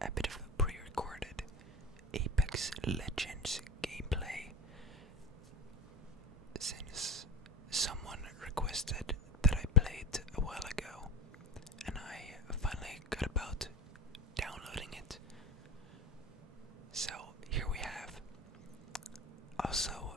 a bit of a pre-recorded Apex Legends gameplay, since someone requested that I played a while ago, and I finally got about downloading it. So here we have. Also,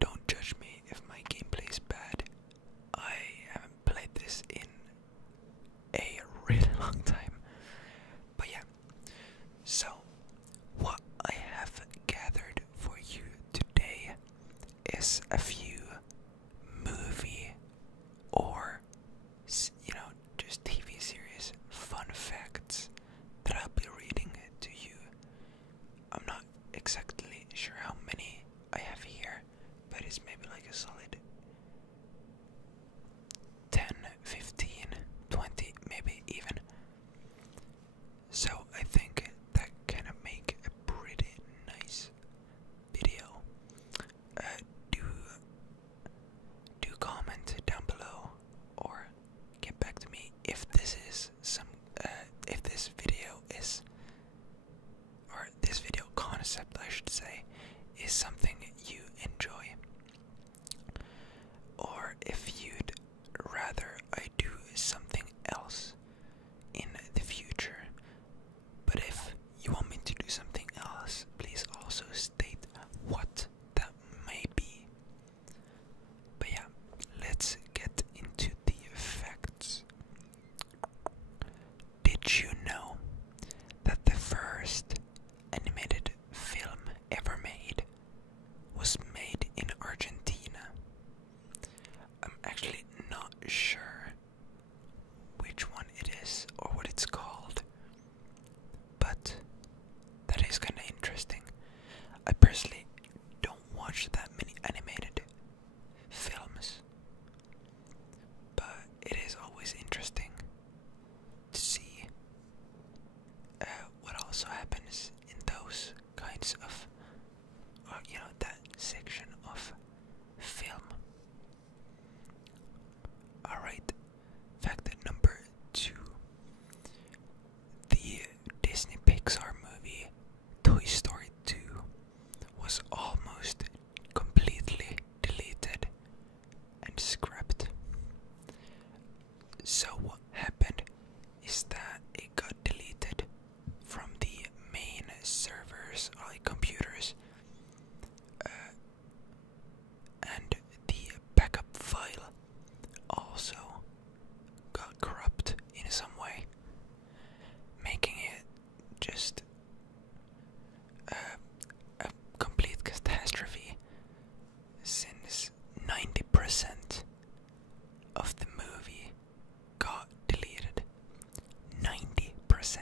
don't judge me if my gameplay is bad. I haven't played this in a really long time. But yeah, so what I have gathered for you today is a few movie or, just TV series fun facts that I'll be reading to you. I'm not exactly sure how many I have here, but it's maybe like a solid 10, 15, 20, maybe even. So I think that can make a pretty nice video. Do comment down below or get back to me if this is if this video is, or this video concept I should say, is something you enjoy, or if you'd rather I do something else in the future. But if you want me to do something else, please also state what that may be. But yeah, let's get into the facts. Did you know that the first animated film ever made was made in Argentina? I'm actually not sure which one it is or what it's called, but that is kinda interesting. I personally don't watch that many animated films, but it is always interesting to see what also happens in those kinds of, that section of film. Alright, fact number 2. The Disney Pixar movie Toy Story 2 was almost completely deleted and scrapped. So what happened is that it got deleted from the main servers, or like computers, and the backup file also got corrupt in some way, making it just a complete catastrophe, since 90% of the movie got deleted. 90%.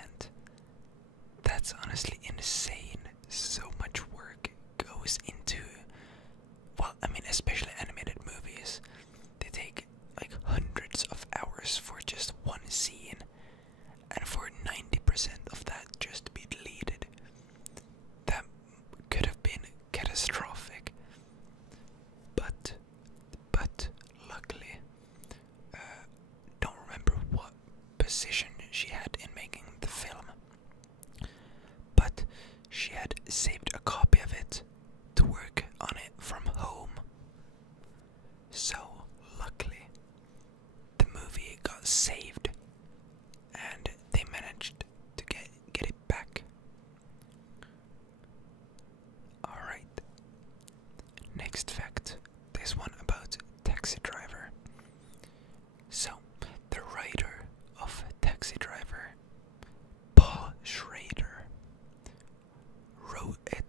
That's honestly insane. So much work goes into, especially animated movies. They take like hundreds of hours for just one scene, and for 90% of that just to be deleted, that could have been catastrophic. But luckily, don't remember what position she had in making the film, but she had saved a copy of it to work on it from home. So luckily, the movie got saved, and they managed to get it back. Alright, next fact. This one about Taxi Driver. So, the writer of Taxi Driver, Paul Schrader, wrote it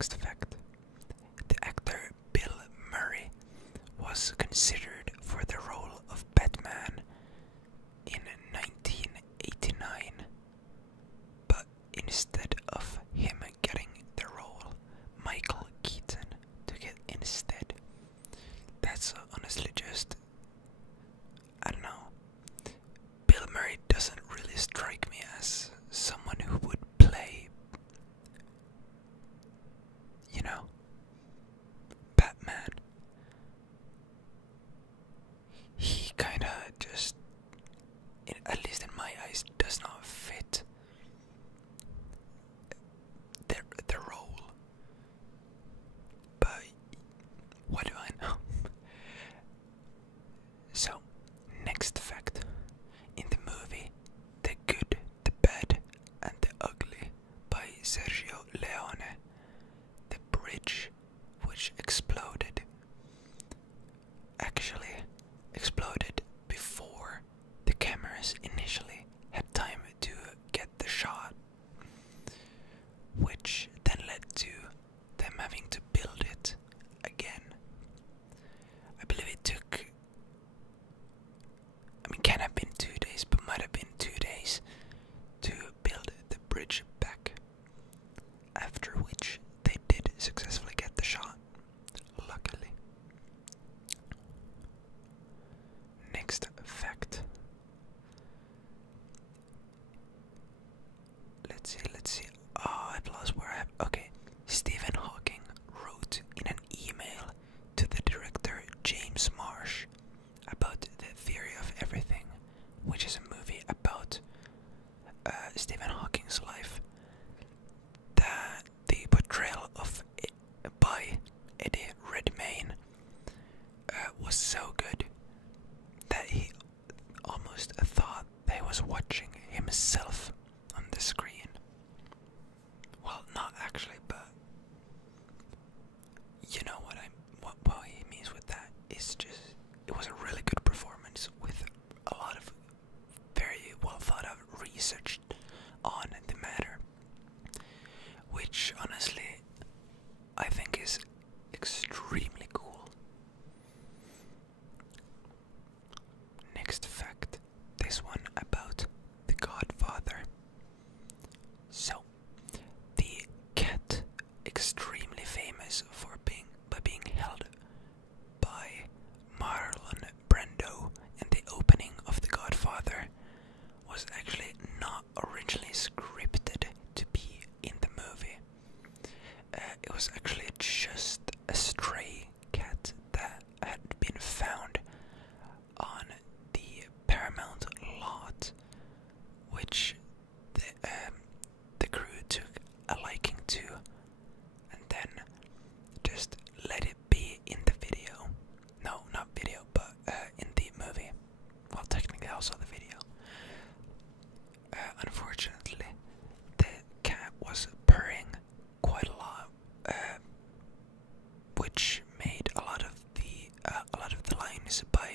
next fact. The actor Bill Murray was considered for the role of Batman in 1989, but instead of him getting the role, Michael Keaton took it instead. That's honestly just, I don't know. Bill Murray doesn't really strike me as someone who would play, you know, Batman. He kinda just, at least in my eyes, does not fit the role. But what do I know? So, next fact. In the movie The Good, the Bad, and the Ugly by Sergio Leone, the bridge which exploded actually exploded before the cameras initially had time to get the shot, which then led to them having to build it again. I believe it took, can have been 2 days, but might have been 2 days to build the bridge back, after which they did successfully get the shot, luckily. Next fact. Let's see. Oh, I've lost where I have. Okay. Stephen Hawking wrote in an email to the director James Marsh about The Theory of Everything, which is a movie about Stephen Hawking's life, that the portrayal of it by Eddie Redmayne was so good that he almost thought that he was watching himself on the screen. Well, not actually, but you know what what he means with that is just, it was a really good performance with a lot of very well thought out research on the matter, which honestly I think is extremely cool. Next fact, this one about The Godfather. So, the cat, extremely famous for being held by Marlon Brando in the opening of The Godfather, was actually not originally scripted to be in the movie. It was actually just a stray cat that had been found on the Paramount lot, which the crew took a liking to, and then just let it be in the video. No, not video, but in the movie. Well, technically also the video. Unfortunately, the cat was purring quite a lot, which made a lot of the lines by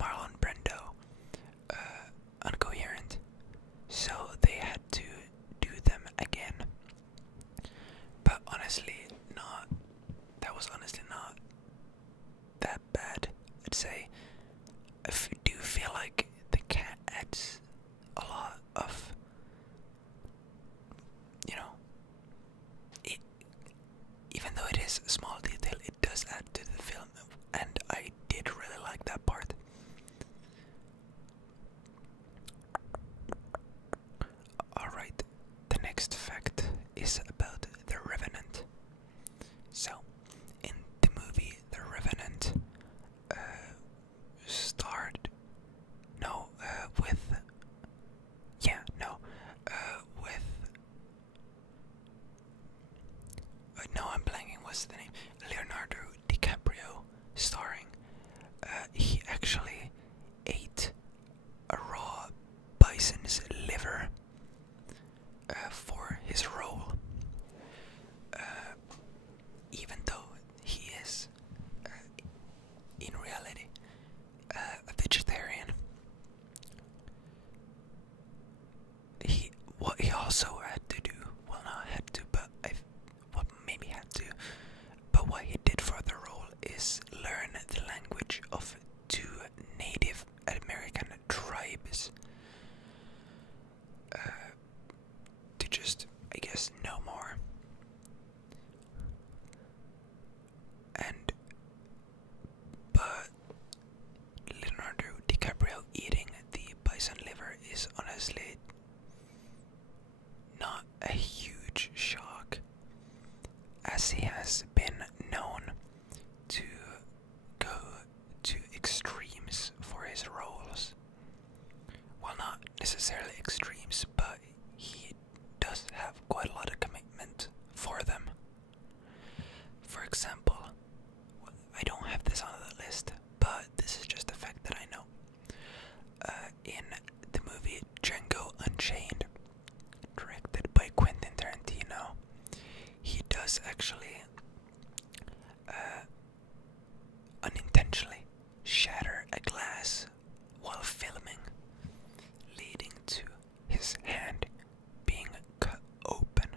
Marlon Brando incoherent. So they had to do them again. But honestly, that was honestly not that bad, I'd say. I do feel like the cat adds a lot of, even though it is a small detail, it does add to the film, and I did really like that part. Alright, the next fact is about The Revenant. So, in the movie The Revenant, starred, no, with, yeah, no, with, no, I'm blanking, what's the name, Leonardo DiCaprio starring. He actually ate a raw bison's liver for his role, even though he is in reality a vegetarian. What he also had to do, well, not had to, but what maybe as he has been known to go to extremes for his roles. Well, not necessarily extremes, but he does have quite a lot of commitment for them. For example, I don't have this on the list, but this is just a fact that I know. In the movie Django Unchained, directed by Quentin Tarantino, he does actually unintentionally shatter a glass while filming, leading to his hand being cut open.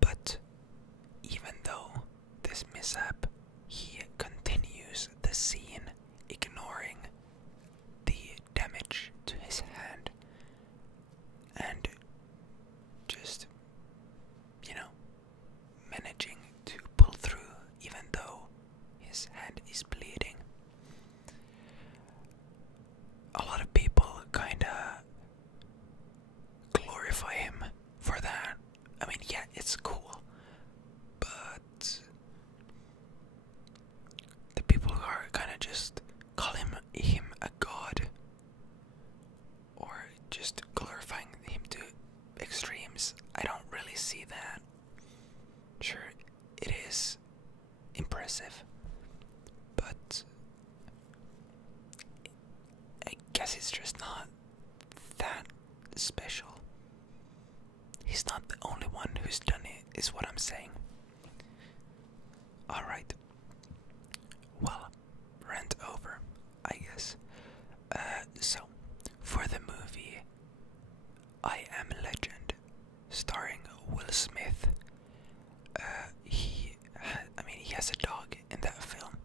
But even though this mishap, he continues the scene, ignoring the damage to his hand and just, managing to pull through even though his hand is bleeding. A lot of people kinda glorify him for that. I mean, yeah, it's cool, but the people who are kinda just call him a god, or just glorifying him to extremes, I don't really see that. Sure, it is impressive, but I guess it's just not that special. He's not the only one who's done it, is what I'm saying. Alright. Well, rant over, I guess. So, for the movie I Am Legend, starring Will Smith, he has a dog in that film.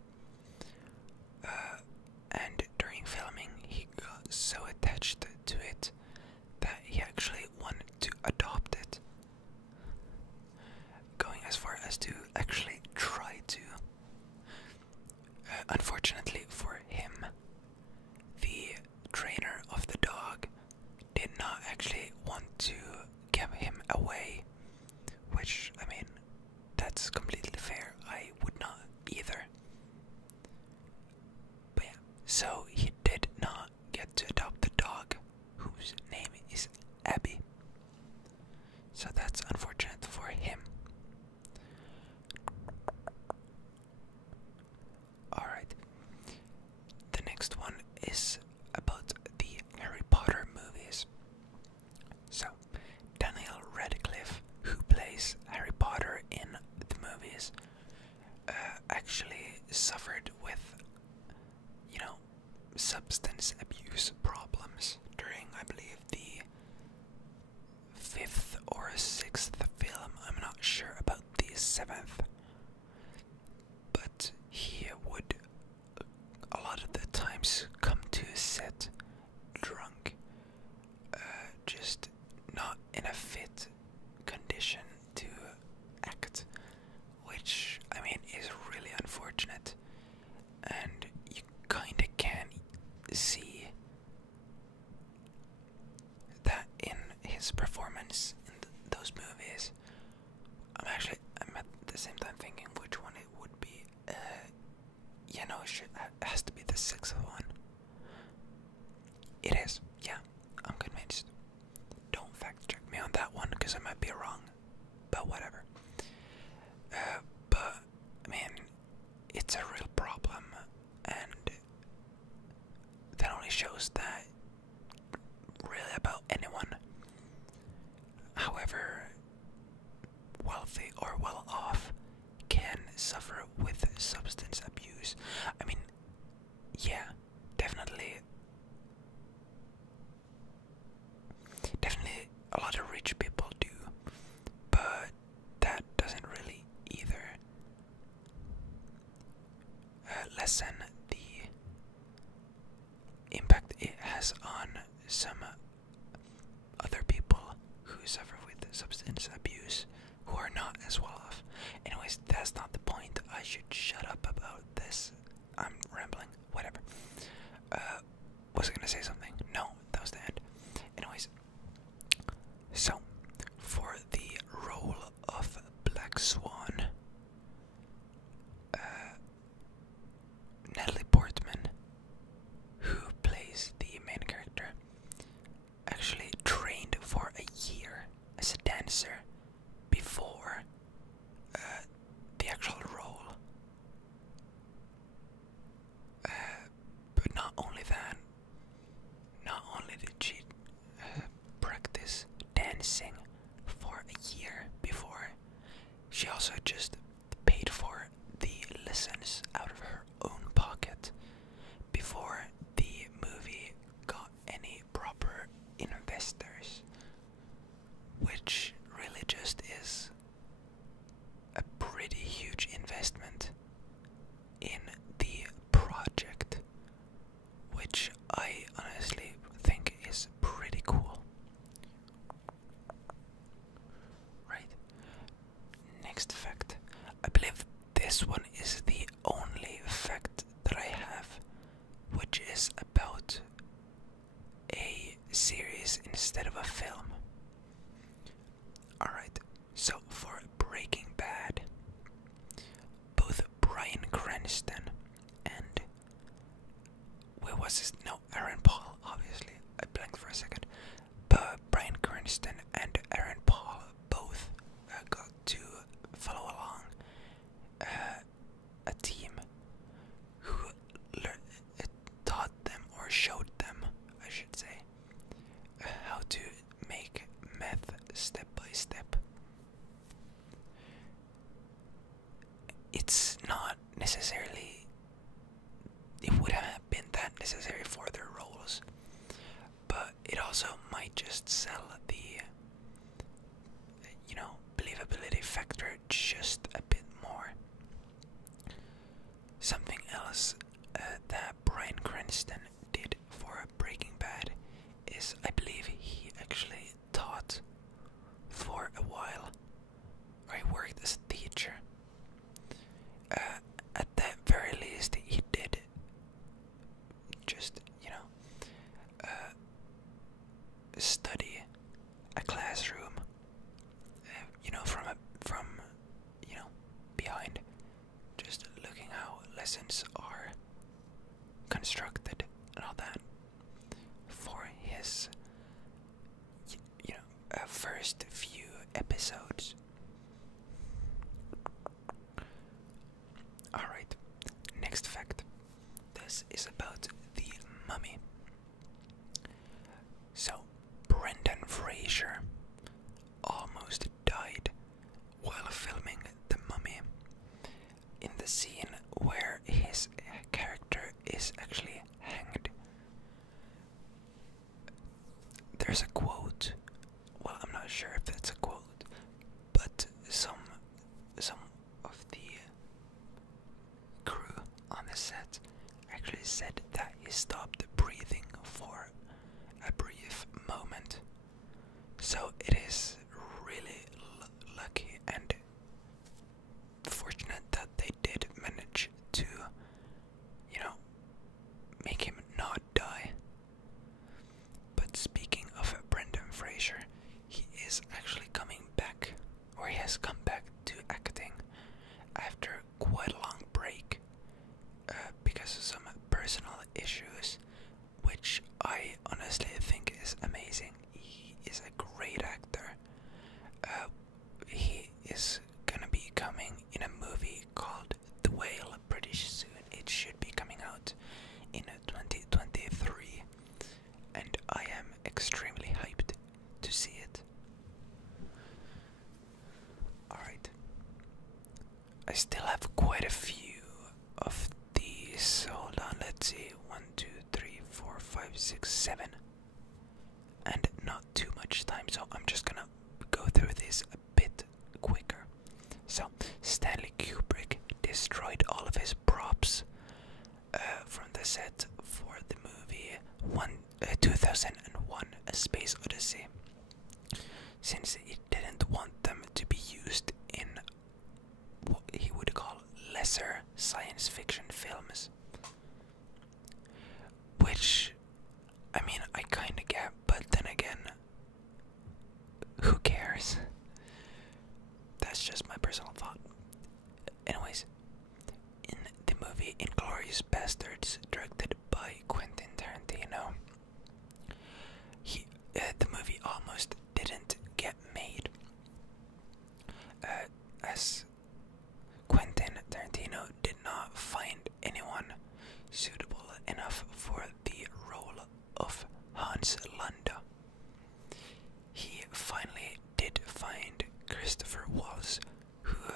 And during filming, he got so attached to it that he actually wanted to adopt it, going as far as to actually try to. Unfortunately for him, the trainer of the dog did not actually want to give him away, which, I mean, that's completely fair. I would not either. But yeah, so he did not get to adopt the dog, whose name is Abby. So that's unfortunate for him. Alright. The next one is about the Harry Potter movies. So, Daniel Radcliffe, who plays Harry Potter in the movies, actually suffered with, substance abuse problems during, I believe, the 5th or 6th film. I'm not sure about the 7th. But he would a lot of the times come to set drunk, just not in a fit condition to act, which, I mean, is really unfortunate. And you kinda can see that in his performance in those movies. I'm at the same time thinking which one it would be. It has to be the 6th one. It is, yeah, I'm convinced. Don't fact check me on that one, because I might be wrong, but whatever. But, I mean, it's a real problem, and that only shows that really about anyone, however wealthy or well off, can suffer with substance abuse. I mean, yeah, definitely a lot of rich people do, but that doesn't really either lessen the impact it has on some other people who suffer with substance abuse, who are not as well off. Anyways, that's not the point. I should shut up about this. I'm rambling. Whatever. Was I gonna say something? No, that was the end. Anyways, so for the role of also just paid for the lessons out of her own pocket before the movie got any proper investors, which really just is a pretty huge investment in the project, which I honestly think is pretty cool. Right. Next fact. I believe this one is the only fact that I have, which is about a series instead of a film. Alright, so for Breaking Bad, both Bryan Cranston and Aaron Paul, obviously. I blanked for a second. But Bryan Cranston and Aaron Paul both got to follow along a team who taught them, or showed them, I should say, how to make meth step by step. It's not necessarily, it would have been that necessary for their roles, but it also might just sell the, believability factor just a bit more. Something else that Bryan Cranston did for Breaking Bad is, I believe he actually taught for a while, or he worked as a teacher. At the very least, he did just, study a classroom, from behind, just looking how lessons are constructed and all that for his, first few episodes. Alright, next fact. This is about the Mummy. So, Brendan Fraser almost died while filming The Mummy, in the scene where his character is actually hanged. There's a quote, well, I'm not sure if that's a quote, but some of the crew on the set actually said that he stopped breathing for a brief moment. So it is really lucky and fortunate that they did manage to, make him not die. But speaking of Brendan Fraser, he is actually coming back, or he has come back to acting after quite a long break because of some personal issues, which I honestly think is amazing. He is a great actor. He is gonna be coming in a movie called The Whale pretty soon. It should be coming out in 2023, and I am extremely hyped to see it. Alright. I still have quite a few of these. Hold on, let's see. 1, 2, 3, 4, 5, 6, 7. And not too much time, so I'm just gonna go through this a bit quicker. So, Stanley Kubrick destroyed all of his props from the set for the movie 2001: A Space Odyssey, since he didn't want them to be used in what he would call lesser science fiction films. Which, I mean, I kinda get, but then again, who cares? That's just my personal thought. Anyways, in the movie Inglourious Basterds, directed by Quentin Tarantino, the movie almost didn't get made, as Quentin Tarantino did not find anyone suitable enough for the role of Hans Landa. He finally did find Christopher Waltz, who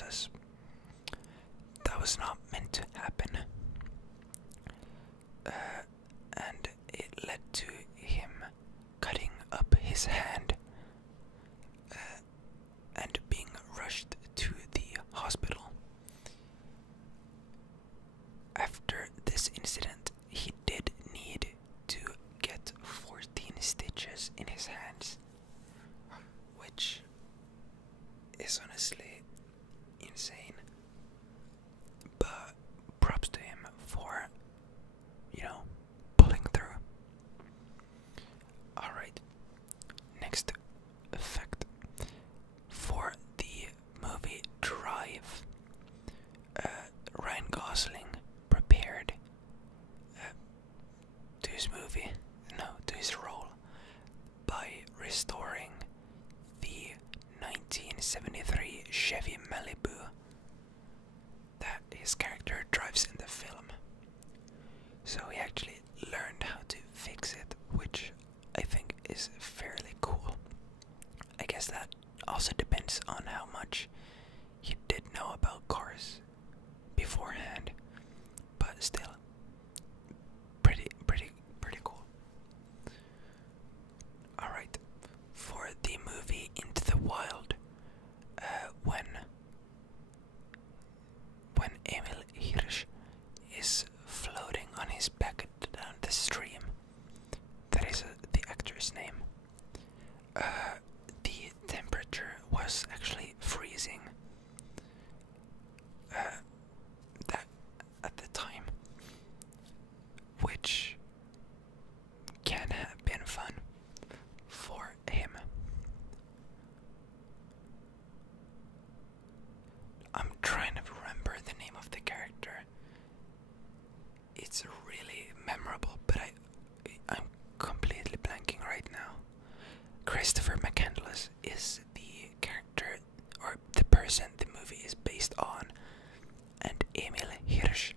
process. That was not meant to happen. And it led to him cutting up his hand and being rushed to the hospital. After this incident, he did need to get 14 stitches in his hands, which is honestly insane. But props to him for, pulling through. Alright, next effect. For the movie Drive, Ryan Gosling prepared to his role by restoring the 1973 Chevy Malibu that his character drives in the film. So he actually learned how to fix it, which I think is fairly cool. I guess that also depends on how much he did know about cars beforehand, but still pretty cool. Alright, for the movie Into the Wild, when Emil Hirsch is floating on his back down the stream, that is the actor's name, the temperature was actually freezing that at the time, which can have been fun for him. I'm trying to remember the name of the character. It's really memorable, but I'm completely blanking right now. Christopher McCandless is the character, or the person the movie is based on, and Emil Hirsch